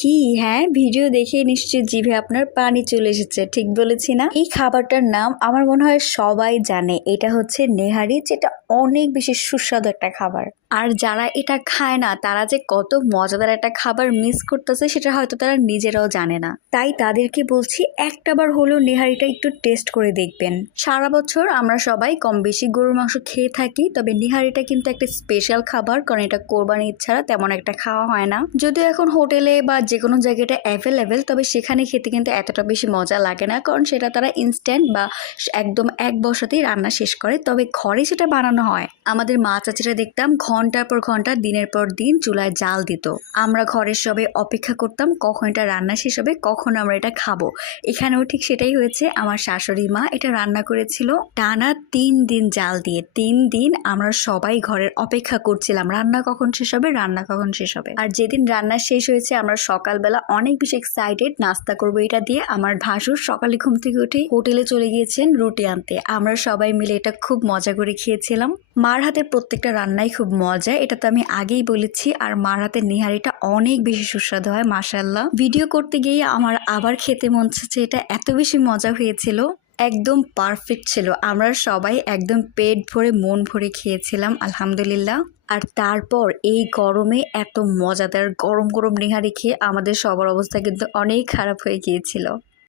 কি হ্যাঁ, ভিডিও দেখে নিশ্চয়ই জিভে আপনার পানি চলে এসেছে। ঠিক বলেছি না? এই খাবারটার নাম আমার মনে হয় সবাই জানে। এটা হচ্ছে নেহারি, যেটা অনেক বেশি সুস্বাদু একটা খাবার। আর যারা এটা খায় না তারা যে কত মজাদার একটা খাবার মিস করতেছে সেটা হয়তো তারা নিজেরাও জানে না। তাই তাদেরকে বলছি একটাবার হলেও নেহারিটা একটু টেস্ট করে দেখবেন। সারা বছর আমরা সবাই কম বেশি গরুর মাংস খেয়ে থাকি, তবে নেহারিটা কিন্তু একটা স্পেশাল খাবার, কারণ এটা কোরবানি ছাড়া তেমন একটা খাওয়া হয় না। যদিও এখন হোটেলে বা যে কোনো জায়গাটা অ্যাভেলেবেল, তবে সেখানে খেতে কিন্তু এতটা বেশি মজা লাগে না, কারণ সেটা তারা ইনস্ট্যান্ট বা একদম এক বসাতেই রান্না শেষ করে। তবে ঘরে সেটা বানানো হয়। আমাদের মা চাচিরা দেখতাম ঘন্টার পর ঘন্টা দিনের পর দিন চুলায় জাল দিত। আমরা ঘরের সবাই অপেক্ষা করতাম কখন এটা রান্না শেষ হবে, কখন আমরা এটা খাবো। এখানেও ঠিক সেটাই হয়েছে। আমার শাশুড়ি মা এটা রান্না করেছিল টানা 3 দিন জাল দিয়ে। 3 দিন আমরা সবাই ঘরের অপেক্ষা করছিলাম রান্না কখন শেষ হবে, রান্না কখন শেষ হবে। আর যেদিন রান্না শেষ হয়েছে আমরা সকালবেলা অনেক বেশি এক্সাইটেড, নাস্তা করবো এটা দিয়ে। আমার ভাসুর সকালে ঘুম থেকে উঠে হোটেলে চলে গিয়েছেন রুটি আনতে। আমরা সবাই মিলে এটা খুব মজা করে খেয়েছিলাম। মার হাতের প্রত্যেকটা রান্নাই খুব মজা, এটা তো আমি আগেই বলেছি। আর মার হাতের নেহারিটা অনেক বেশি সুস্বাদু হয় মাশাআল্লাহ। ভিডিও করতে গিয়ে আমার আবার খেতে মন চাচ্ছে, এটা এত বেশি মজা হয়েছিল, একদম পারফেক্ট ছিল। আমরা সবাই একদম পেট ভরে মন ভরে খেয়েছিলাম আলহামদুলিল্লাহ। আর তারপর এই গরমে এত মজাদার গরম গরম নেহারি খেয়ে আমাদের সবার অবস্থা কিন্তু অনেক খারাপ হয়ে গিয়েছিল।